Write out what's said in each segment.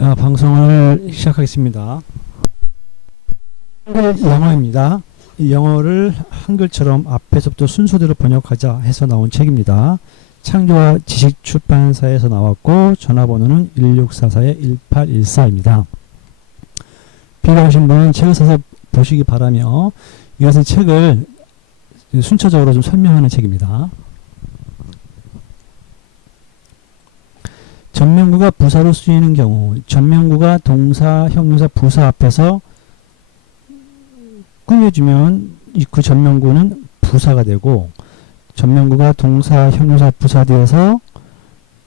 방송을 시작하겠습니다. 영어입니다. 이 영어를 한글처럼 앞에서부터 순서대로 번역하자 해서 나온 책입니다. 창조와 지식출판사에서 나왔고 전화번호는 1644-1814입니다. 필요하신 분은 책을 사서 보시기 바라며, 이것은 책을 순차적으로 좀 설명하는 책입니다. 전면구가 부사로 쓰이는 경우, 전면구가 동사, 형용사, 부사 앞에서 꾸며주면 그 전면구는 부사가 되고, 전면구가 동사, 형용사, 부사 뒤에서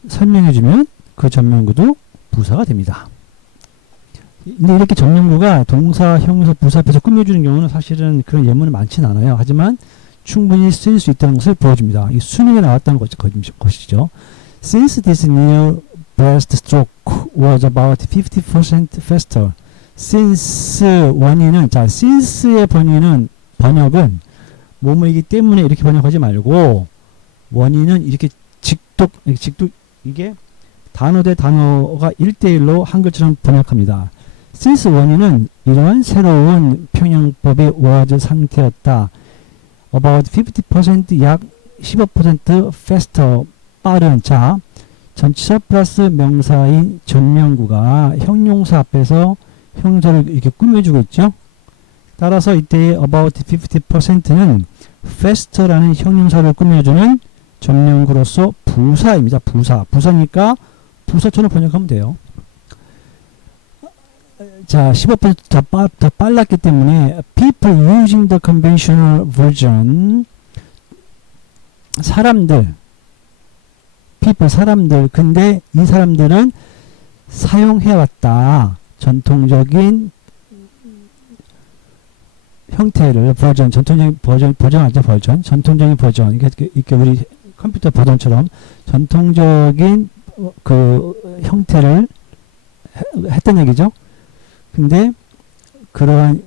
설명해주면 그 전면구도 부사가 됩니다. 근데 이렇게 전면구가 동사, 형용사, 부사 앞에서 꾸며주는 경우는 사실은 그런 예문은 많지는 않아요. 하지만 충분히 쓰일 수 있다는 것을 보여줍니다. 이 수능에 나왔다는 것이죠. Since this new breaststroke was about 50% faster. Since 원인은, 자, since의 번역은 뭐뭐이기 때문에 이렇게 번역하지 말고, 원인은 이렇게 직독, 이게 단어 대 단어가 1대1로 한글처럼 번역합니다. since 원인은 이러한 새로운 평형법의 was 상태였다. about 50% 약 15% faster 빠른. 자, 전치사 플러스 명사인 전면구가 형용사 앞에서 형용사를 이렇게 꾸며주고 있죠. 따라서 이때의 about 50%는 faster라는 형용사를 꾸며주는 전면구로서 부사입니다. 부사니까 부사처럼 번역하면 돼요. 자, 15% 더 빨랐기 때문에 people using the conventional version, 사람들, 근데 이 사람들은 사용해왔다. 전통적인 형태를, 전통적인 버전. 이렇게 우리 컴퓨터 버전처럼 전통적인 그 형태를 했던 얘기죠. 근데 그러한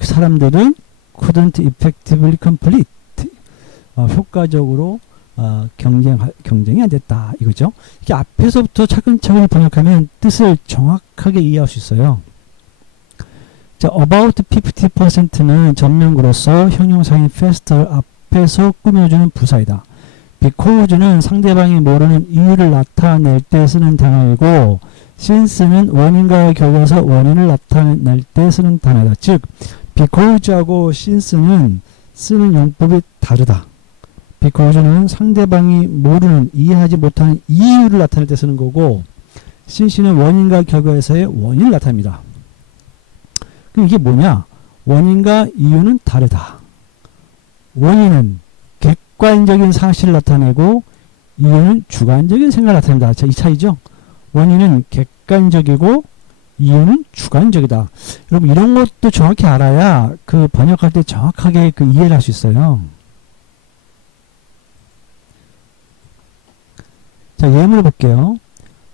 사람들은 couldn't effectively complete, 효과적으로 경쟁이 안 됐다 이거죠. 이게 앞에서부터 차근차근 번역하면 뜻을 정확하게 이해할 수 있어요. 자, about 50%는 전면구로서 형용사인 faster 앞에서 꾸며주는 부사이다. because는 상대방이 모르는 이유를 나타낼 때 쓰는 단어이고, since는 원인과의 격에서 원인을 나타낼 때 쓰는 단어다. 즉, because하고 since는 쓰는 용법이 다르다. because는 상대방이 모르는, 이해하지 못하는 이유를 나타낼 때 쓰는 거고, since는 원인과 격에서의 원인을 나타냅니다. 그럼 이게 뭐냐? 원인과 이유는 다르다. 원인은 객관적인 사실을 나타내고, 이유는 주관적인 생각을 나타낸다. 자, 이 차이죠? 원인은 객관적이고, 이유는 주관적이다. 여러분, 이런 것도 정확히 알아야 그 번역할 때 정확하게 그 이해를 할 수 있어요. 자, 예문을 볼게요.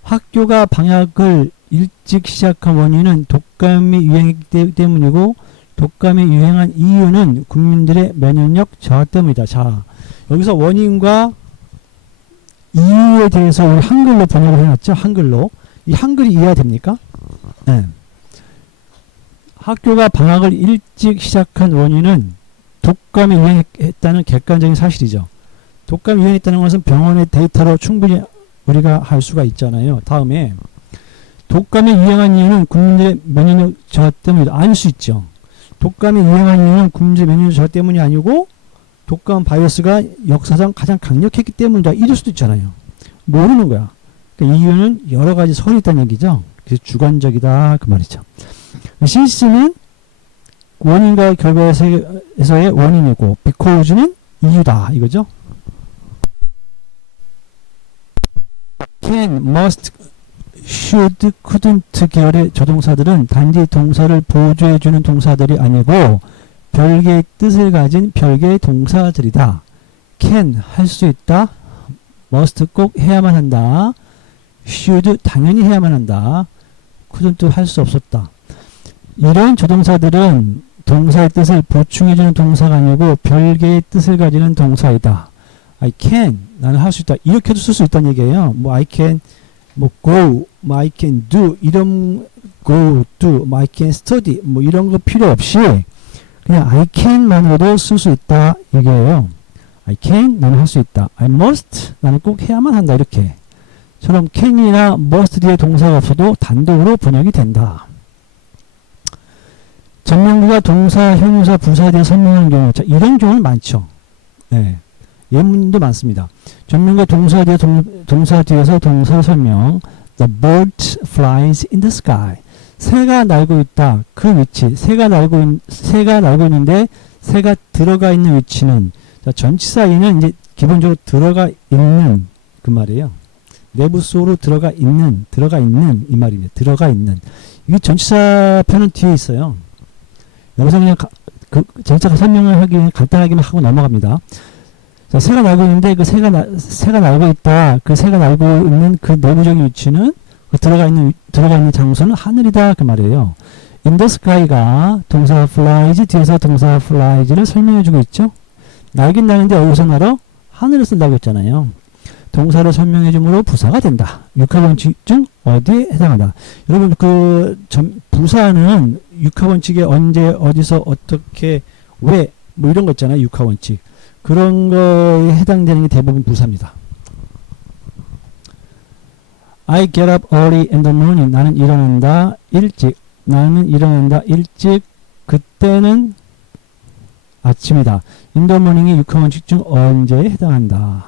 학교가 방학을 일찍 시작한 원인은 독감이 유행했기 때문이고, 독감이 유행한 이유는 국민들의 면역력 저하 때문이다. 자, 여기서 원인과 이유에 대해서 우리 한글로 번역을 해놨죠. 한글로. 이 한글이 이해가 됩니까? 네. 학교가 방학을 일찍 시작한 원인은 독감이 유행했다는 객관적인 사실이죠. 독감이 유행했다는 것은 병원의 데이터로 충분히 우리가 할 수가 있잖아요. 다음에 독감이 유행한 이유는 국민들의 면역력 저하 때문이다. 알 수 있죠. 독감이 유행한 이유는 국민들의 면역력 저하 때문이 아니고 독감 바이러스가 역사상 가장 강력했기 때문이다. 이럴 수도 있잖아요. 모르는 거야. 그러니까 이유는 여러 가지 설이 있다는 얘기죠. 그래서 주관적이다 그 말이죠. since는 원인과 결과에서의 원인이고, because는 이유다 이거죠. can, must, should, couldn't 계열의 조동사들은 단지 동사를 보조해주는 동사들이 아니고 별개의 뜻을 가진 별개의 동사들이다. can, 할 수 있다. must, 꼭 해야만 한다. should, 당연히 해야만 한다. couldn't, 할 수 없었다. 이런 조동사들은 동사의 뜻을 보충해주는 동사가 아니고 별개의 뜻을 가지는 동사이다. I can, 나는 할 수 있다. 이렇게도 쓸 수 있다는 얘기예요. 뭐 I can 뭐 go, I can do 이런 go, do, I can study 뭐 이런 거 필요 없이 그냥 I can만으로도 쓸 수 있다 이게요. I can 나는 할 수 있다. I must 나는 꼭 해야만 한다 이렇게. 처럼 can이나 must 뒤에 동사가 없어도 단독으로 번역이 된다. 전명구가 동사, 형용사, 부사에 대해 설명하는 경우, 자, 이런 경우는 많죠. 네. 예문도 많습니다. 전명구가 동사에 대해 동사 뒤에서 동사 설명. The bird flies in the sky. 새가 날고 있다. 그 위치. 새가 날고 있는데 새가 들어가 있는 위치는 자, 전치사인은 이제 기본적으로 들어가 있는 그 말이에요. 내부 속으로 들어가 있는 이 말입니다. 들어가 있는. 이게 전치사표는 뒤에 있어요. 여기서 그냥 전치사 설명을 하기 간단하게만 하고 넘어갑니다. 자, 새가 날고 있는데 그 새가 날고 있다. 그 새가 날고 있는 그 내부적인 위치는 그 들어가 있는 장소는 하늘이다 그 말이에요. In the sky가 동사 flies 뒤에서 동사 flies를 설명해주고 있죠. 날긴 나는데 어디서 날아? 하늘에서 날고 있잖아요. 동사를 설명해줌으로 부사가 된다. 육하원칙 중 어디에 해당한다. 여러분 부사는 육하원칙에 언제 어디서 어떻게 왜 뭐 이런 거 있잖아요. 육하원칙. 그런 거에 해당되는 게 대부분 부사입니다. I get up early in the morning. 나는 일어난다 일찍. 그때는 아침이다. in the morning이 육하원칙 중 언제에 해당한다.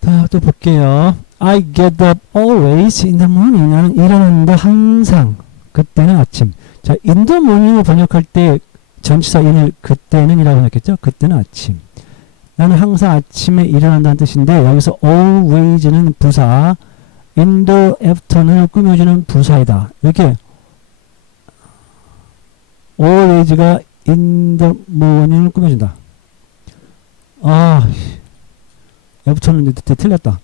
자, 또 볼게요. I get up always in the morning. 나는 일어난다 항상. 그때는 아침. 자, in the morning을 번역할 때 전치사 in을 그때는 이라고 번역했죠. 그때는 아침. 나는 항상 아침에 일어난다는 뜻인데 여기서 always는 부사, in the afternoon을 꾸며주는 부사이다. 이렇게 always가 in the morning을 꾸며준다. afternoon 틀렸다.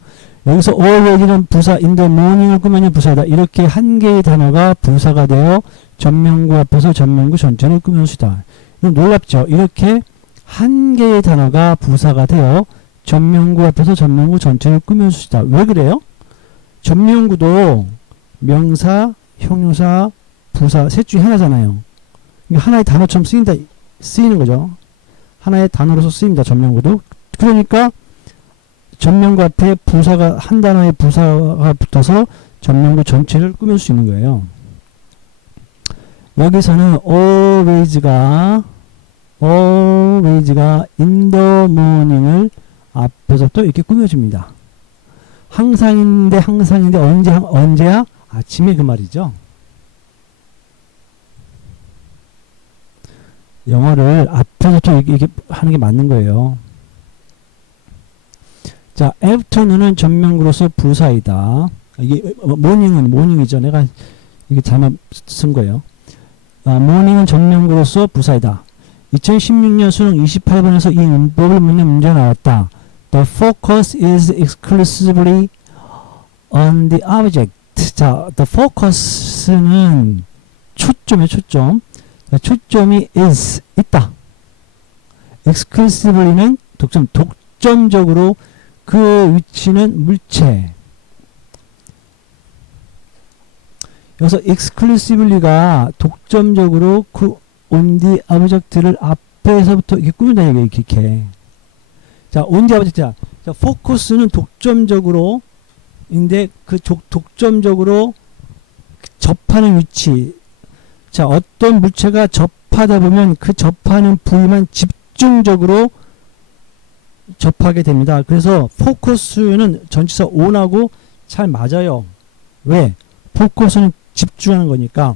여기서 always는 부사, in the morning을 꾸며주는 부사이다. 이렇게 한 개의 단어가 부사가 되어 전명구 앞에서 전명구 전체를 꾸며줄 수 있다. 이건 놀랍죠? 이렇게 한 개의 단어가 부사가 되어 전명구 앞에서 전명구 전체를 꾸며줄 수 있다. 왜 그래요? 전명구도 명사, 형용사, 부사 셋 중에 하나잖아요. 하나의 단어처럼 쓰이는 거죠. 하나의 단어로서 쓰입니다. 전명구도. 그러니까 전명구 앞에 부사가 한 단어의 부사가 붙어서 전명구 전체를 꾸밀 수 있는 거예요. 여기서는 always가 in the morning을 앞에서부터 이렇게 꾸며줍니다. 항상인데 언제야? 아침에 그 말이죠. 영어를 앞에서부터 이렇게 하는 게 맞는 거예요. 자, afternoon은 전명구로서 부사이다. 이게 morning이죠. 내가 이게 잘못 쓴 거예요. morning은 전명구로서 부사이다. 2016년 수능 28번에서 이 문법을 묻는 문제가 나왔다. The focus is exclusively on the object. 자, the focus는 초점이 is 있다. exclusively는 독점적으로 그 위치는 물체. 여기서 exclusively가 독점적으로 그 on the object를 앞에서부터 이렇게 꾸민다 얘기예요. 이렇게. 자, on the object. 자, focus는 독점적으로 인데 그 독점적으로 접하는 위치. 자, 어떤 물체가 접하다 보면 그 접하는 부위만 집중적으로 접하게 됩니다. 그래서 포커스는 전치사 on하고 잘 맞아요. 왜? 포커스는 집중하는 거니까.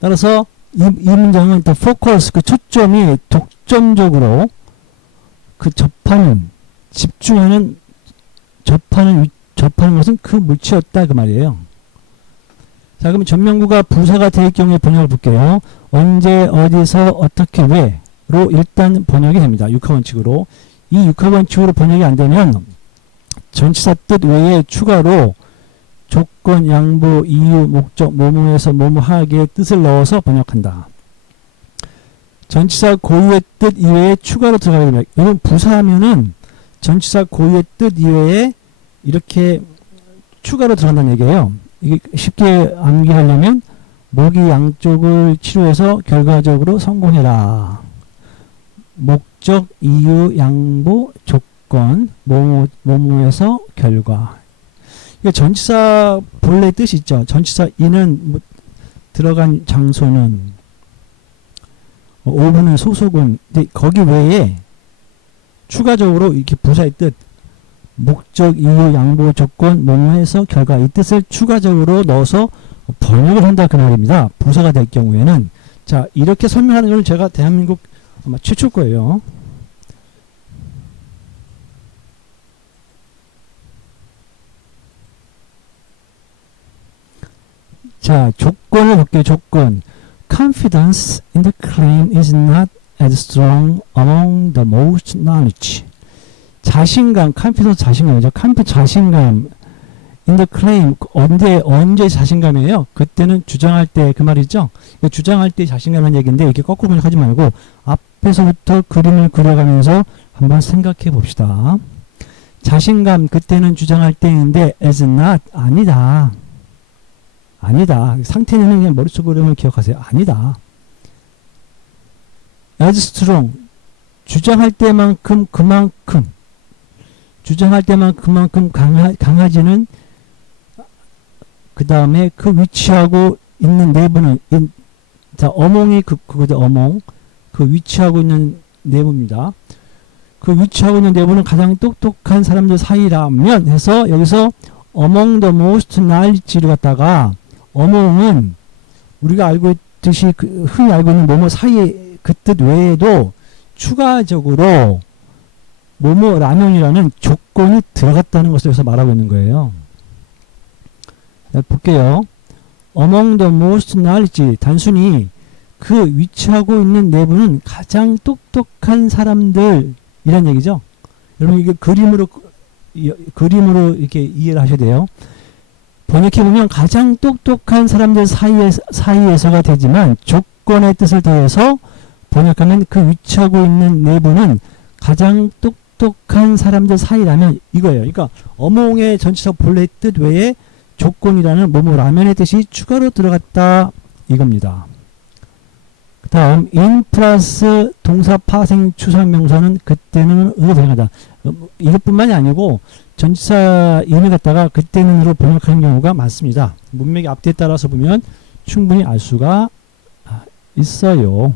따라서 이 문장은 the focus, 그 초점이 독점적으로 그 집중하는 접하는 것은 그 물체였다 그 말이에요. 자, 그럼 전명구가 부사가 될 경우에 번역을 볼게요. 언제, 어디서, 어떻게, 왜로 일단 번역이 됩니다. 육하원칙으로. 이 육하원칙으로 번역이 안 되면 전치사 뜻 외에 추가로 조건, 양보, 이유, 목적, 뭐뭐에서 뭐뭐하기의 뜻을 넣어서 번역한다. 전치사 고유의 뜻 이외에 추가로 들어가게 됩니다. 이건 부사하면은 전치사 고유의 뜻 이외에 이렇게 추가로 들어간다는 얘기예요. 이게 쉽게 암기하려면 모기 양쪽을 치료해서 결과적으로 성공해라. 목적, 이유, 양보, 조건, 뭐뭐에서 결과. 이게 전치사 본래 뜻이 있죠. 전치사 이는 들어간 장소는, 오분은 소속은. 근데 거기 외에 추가적으로 이렇게 부사의 뜻, 목적, 이유, 양보, 조건, 뭐뭐에서 결과, 이 뜻을 추가적으로 넣어서 번역을 한다 그 말입니다. 부사가 될 경우에는. 자, 이렇게 설명하는 걸 제가 대한민국 아마 최초일 거예요. 자, 조건을 볼게요. 조건. Confidence in the claim is not as strong among the most knowledge. 자신감, confidence 자신감이죠. 자신감. in the claim, 언제 자신감이에요? 그때는 주장할 때 그 말이죠. 주장할 때 자신감이라는 얘기인데 이렇게 거꾸로 번역하지 말고 앞에서부터 그림을 그려가면서 한번 생각해 봅시다. 자신감, 그때는 주장할 때인데 as not, 아니다. 아니다. 상태는 그냥 머릿속으로만 기억하세요. 아니다. as strong, 주장할 때만큼 그만큼 강하지는, 그 다음에 그 위치하고 있는 내부는, 자, 어몽이 그거죠. 어몽. 그 위치하고 있는 내부입니다. 그 위치하고 있는 내부는 가장 똑똑한 사람들 사이라면 해서 여기서 among the most knowledge를 갖다가, 어몽은 우리가 알고 있듯이 흔히 알고 있는 뭐뭐 사이의 그 뜻 외에도 추가적으로 뭐뭐 라면이라는 조건이 들어갔다는 것을 여기서 말하고 있는 거예요. 볼게요. among the most knowledge, 단순히 그 위치하고 있는 내부는 가장 똑똑한 사람들이란 얘기죠. 여러분 이게 그림으로 이렇게 이해를 하셔야 돼요. 번역해보면 가장 똑똑한 사람들 사이에서가 되지만 조건의 뜻을 더해서 번역하면 그 위치하고 있는 내부는 가장 똑똑한 사람들 사이라면 이거예요. 그러니까 어몽의 전치사 본래 뜻 외에 조건이라는 뭐뭐 라면의 뜻이 추가로 들어갔다 이겁니다. 그 다음 in 플러스 동사 파생 추상명사는 그때는 으로 번역한다. 이것뿐만이 아니고 전치사 인을 갖다가 그때는으로 번역하는 경우가 많습니다. 문맥의 앞뒤에 따라서 보면 충분히 알 수가 있어요.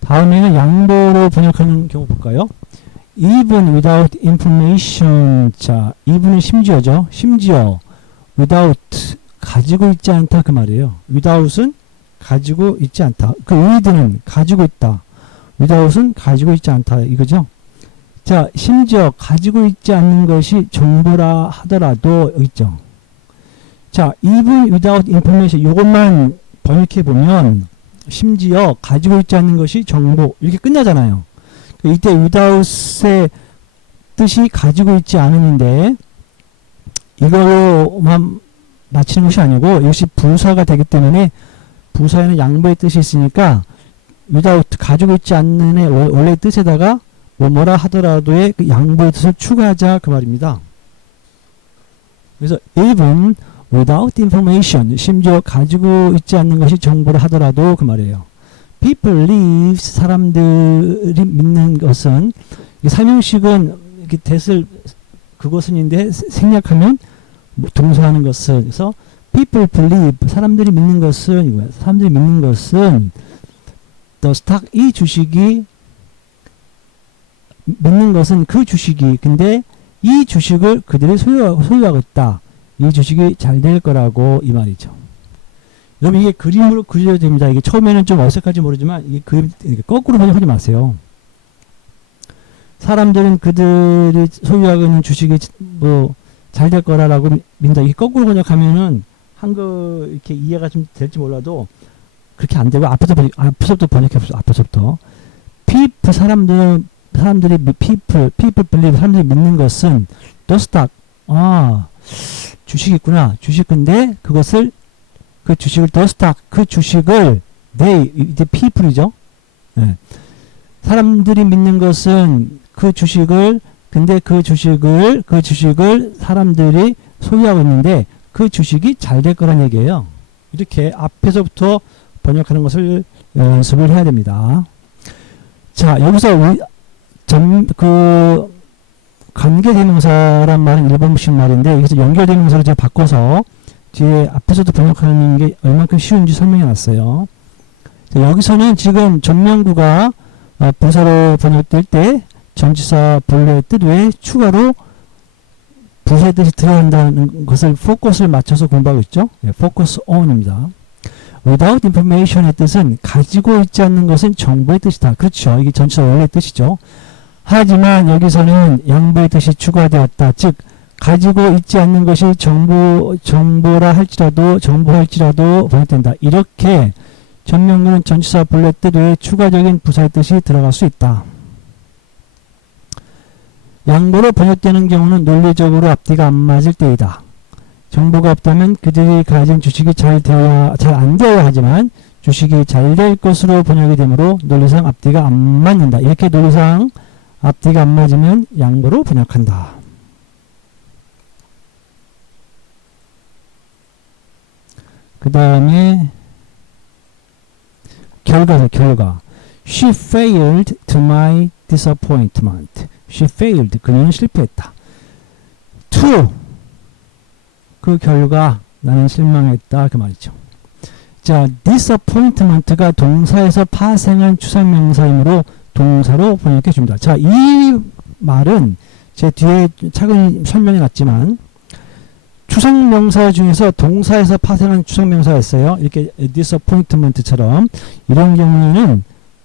다음에는 양보로 번역하는 경우 볼까요? Even without information. 자, even은 심지어죠. 심지어 without 가지고 있지 않다 그 말이에요. without은 가지고 있지 않다. 그 with는 가지고 있다. without은 가지고 있지 않다 이거죠. 자, 심지어 가지고 있지 않는 것이 정보라 하더라도 있죠. 자, even without information 요것만 번역해 보면 심지어 가지고 있지 않는 것이 정보 이렇게 끝나잖아요. 이때 without의 뜻이 가지고 있지 않음인데 이거로만 마치는 것이 아니고 이것이 부사가 되기 때문에 부사에는 양보의 뜻이 있으니까 without 가지고 있지 않는 의 원래 뜻에다가 뭐라 하더라도의 그 양보의 뜻을 추가하자 그 말입니다. 그래서 even without information 심지어 가지고 있지 않는 것이 정보를 하더라도 그 말이에요. People believe 사람들이 믿는 것은 삼형식은 이렇게 대을 그것은인데 생략하면 동사하는 것은 그래서 people believe 사람들이 믿는 것은 이거야. 사람들이 믿는 것은 the stock 이 주식이 믿는 것은 그 주식이 근데 이 주식을 그들이 소유하고 있다. 이 주식이 잘 될 거라고 이 말이죠. 여러분 이게 그림으로 그려야 됩니다. 이게 처음에는 좀 어색할지 모르지만 이게 그림 거꾸로 번역하지 마세요. 사람들은 그들이 소유하고 있는 주식이 뭐 잘 될 거라고 믿는다. 이게 거꾸로 번역하면은 한글 이렇게 이해가 좀 될지 몰라도 그렇게 안 되고 앞에서부터 번역해보세요. 앞에서부터 people 사람들이 people believe 사람들이 믿는 것은 the stock 주식이 있구나. 주식 근데 그것을 그 주식을 the stock 그 주식을 they 이제 people이죠. 네. 사람들이 믿는 것은 그 주식을 근데 그 주식을 사람들이 소유하고 있는데 그 주식이 잘 될 거란 얘기예요. 이렇게 앞에서부터 번역하는 것을 연습을 해야 됩니다. 자, 여기서 그 관계대명사란 말은 일본식 말인데 여기서 연결대명사로 제가 바꿔서 뒤에 앞에서도 번역하는 게 얼만큼 쉬운지 설명해 놨어요. 자, 여기서는 지금 전명구가 부사로 번역될 때 전치사 본래의 뜻 외에 추가로 부사의 뜻이 들어간다는 것을 포커스를 맞춰서 공부하고 있죠. 네, focus on입니다. without information의 뜻은 가지고 있지 않는 것은 정보의 뜻이다. 그렇죠. 이게 전치사 원래의 뜻이죠. 하지만 여기서는 양보의 뜻이 추가되었다. 즉 가지고 있지 않는 것이 정보라 할지라도 정보할지라도 번역된다. 이렇게 전명구는 전치사 본래 뜻 외에 추가적인 부사의 뜻이 들어갈 수 있다. 양보로 번역되는 경우는 논리적으로 앞뒤가 안 맞을 때이다. 정보가 없다면 그들이 가진 주식이 잘 안 되어야 하지만 주식이 잘 될 것으로 번역이 되므로 논리상 앞뒤가 안 맞는다. 이렇게 논리상 앞뒤가 안 맞으면 양보로 번역한다. 그 다음에 결과. She failed to my disappointment. She failed. 그녀는 실패했다. to. 그 결과 나는 실망했다. 그 말이죠. 자, disappointment가 동사에서 파생한 추상명사이므로 동사로 번역해 줍니다. 자, 이 말은 제 뒤에 차근히 설명해 놨지만 추상명사 중에서 동사에서 파생한 추상명사가 있어요. 이렇게 disappointment처럼 이런 경우에는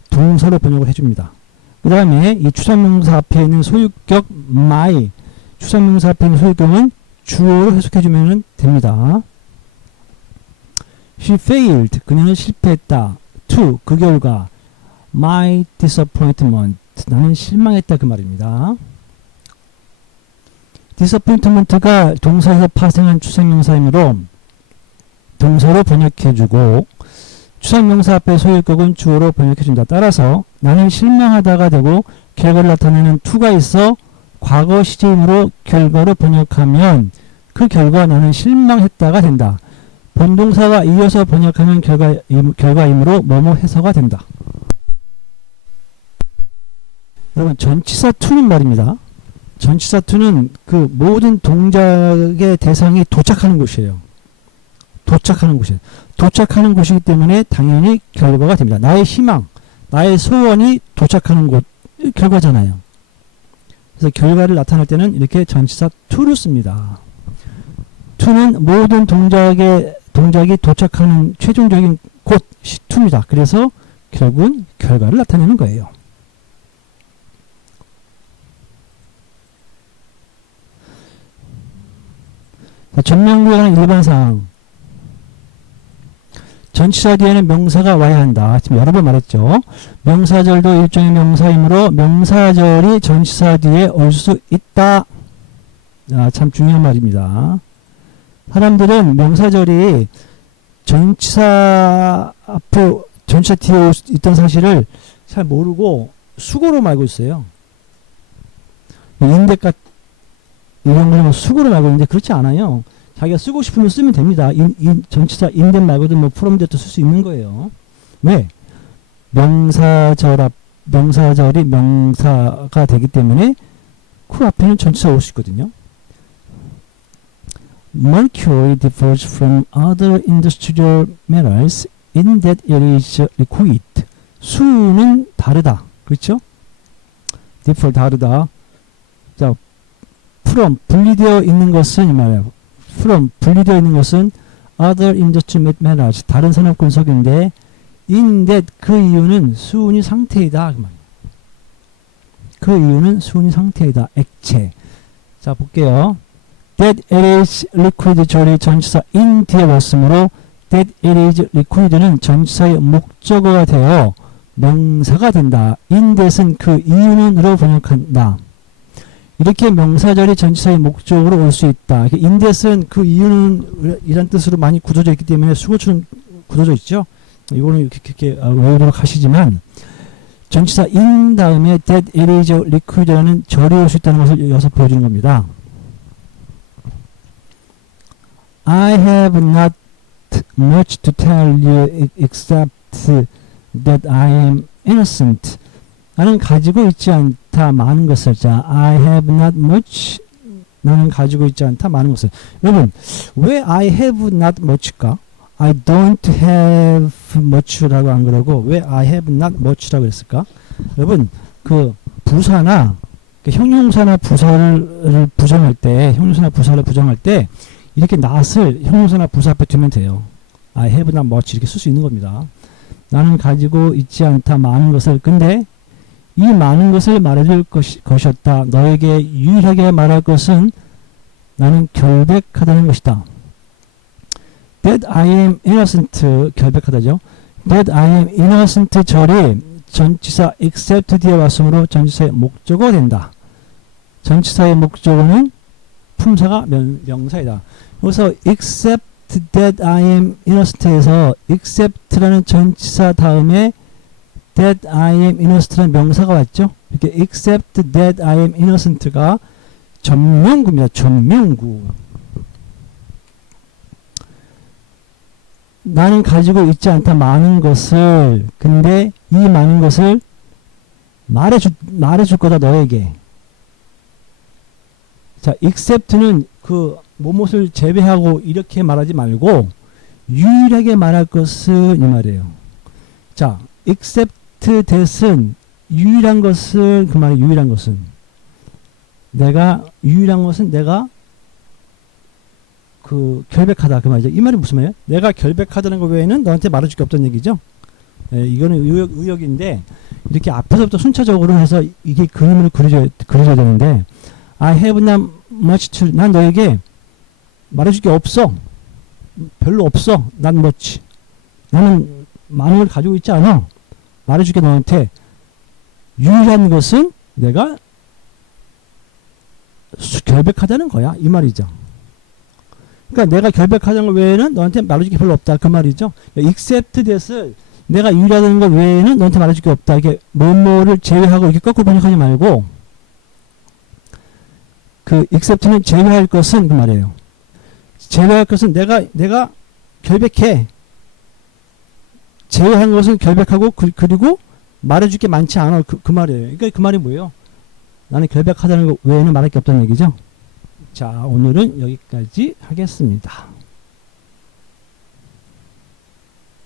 동사로 번역을 해줍니다. 그 다음에 이 추상명사 앞에 있는 소유격 my 추상명사 앞에 있는 소유격은 주어로 해석해주면 됩니다. She failed. 그녀는 실패했다. to. 그 결과 my disappointment. 나는 실망했다. 그 말입니다. disappointment가 동사에서 파생한 추상명사이므로 동사로 번역해주고 추상명사 앞에 소유격은 주어로 번역해준다. 따라서 나는 실망하다가 되고 결과를 나타내는 to가 있어 과거 시제임으로 결과로 번역하면 그 결과 나는 실망했다가 된다. 본동사가 이어서 번역하면 결과이므로 뭐뭐 해서가 된다. 여러분 전치사 to는 말입니다. 전치사 to는 그 모든 동작의 대상이 도착하는 곳이에요. 도착하는 곳이기 때문에 당연히 결과가 됩니다. 나의 희망, 나의 소원이 도착하는 곳, 결과잖아요. 그래서 결과를 나타낼 때는 이렇게 전치사 to를 씁니다. to는 모든 동작이 도착하는 최종적인 곳이 to입니다. 그래서 결국은 결과를 나타내는 거예요. 전명구에 관한 일반사항. 전치사 뒤에는 명사가 와야 한다. 지금 여러 번 말했죠. 명사절도 일종의 명사이므로 명사절이 전치사 뒤에 올 수 있다. 참 중요한 말입니다. 사람들은 명사절이 전치사 뒤에 있던 사실을 잘 모르고 수고로 알고 있어요. 인대가 이런 거는 수고로 알고 있는데 그렇지 않아요. 자기가 쓰고 싶으면 쓰면 됩니다. 전치사 인대 말고도 뭐 프롬데도 쓸 수 있는 거예요. 왜? 명사절이 명사가 되기 때문에 그 앞에는 전치사 올 수 있거든요. Mercury differs from other industrial metals in that it is liquid. 수는 다르다. 그렇죠? differ 다르다. 자, from 분리되어 있는 것은 이 말이에요. from 분리되어 있는 것은 other industrial metals 다른 산업 금속인데 in that 그 이유는 수은이 상태이다. 그 말이에요. 그 이유는 수은이 상태이다. 액체. 자, 볼게요. that it is liquid 절이 전치사 in 뒤에 왔으므로 that it is liquid는 전치사의 목적어가 되어 명사가 된다. in that은 그 이유는으로 번역한다. 이렇게 명사절이 전치사의 목적으로 올 수 있다. in that은 그 이유는 이란 뜻으로 많이 굳어져 있기 때문에 수고처럼 굳어져 있죠. 이거는 이렇게 외우도록 하시지만 전치사 in 다음에 that it is liquid라는 절이 올 수 있다는 것을 여기서 보여주는 겁니다. I have not much to tell you except that I am innocent. 나는 가지고 있지 않다 많은 것을. 자, I have not much. 나는 가지고 있지 않다 많은 것을. 여러분, 왜 I have not much일까? I don't have much라고 안 그러고 왜 I have not much라고 그랬을까? 여러분, 그 부사나 형용사나 부사를 부정할 때, 형용사나 부사를 부정할 때 이렇게 not을 형용사나 부사 앞에 두면 돼요. I have not much 이렇게 쓸 수 있는 겁니다. 나는 가지고 있지 않다 많은 것을. 근데 이 많은 것을 말해줄 것이었다. 너에게 유일하게 말할 것은 나는 결백하다는 것이다. That I am innocent 결백하다죠. That I am innocent 절이 전치사 except 뒤에 왔으므로 전치사의 목적어가 된다. 전치사의 목적어는 품사가 명사이다. 그래서 except that I am innocent에서 except라는 전치사 다음에 that I am innocent라는 명사가 왔죠. 이렇게 except that I am innocent가 전명구입니다. 전명구. 나는 가지고 있지 않다 많은 것을. 근데 이 많은 것을 말해줄 거다 너에게. 자, except는 그 뭐뭇을 제외하고 이렇게 말하지 말고 유일하게 말할 것은 이 말이에요. 자, except that은 유일한 것은 그 말이 유일한 것은 내가 그 결백하다 그 말이죠. 이 말이 무슨 말이에요? 내가 결백하다는 것 외에는 너한테 말해줄 게 없다는 얘기죠. 이거는 의역인데 이렇게 앞에서부터 순차적으로 해서 이게 그림을 그려줘야 되는데 I have not much to 난 너에게 말해줄 게 없어. 별로 없어. not much. 나는 많은 걸 가지고 있지 않아. 말해줄게 너한테. 유일한 것은 내가 결백하다는 거야. 이 말이죠. 그러니까 내가 결백하다는 것 외에는 너한테 말해줄 게 별로 없다. 그 말이죠. except that을 내가 유일하다는 것 외에는 너한테 말해줄 게 없다. 이게 뭐뭐를 제외하고 이렇게 거꾸로 번역하지 말고 그 except는 제외할 것은 그 말이에요. 제외할 것은 내가 결백해. 제외한 것은 결백하고 그리고 말해줄 게 많지 않아. 그 말이에요. 그러니까 그 말이 뭐예요? 나는 결백하다는 것 외에는 말할 게 없다는 얘기죠. 자, 오늘은 여기까지 하겠습니다.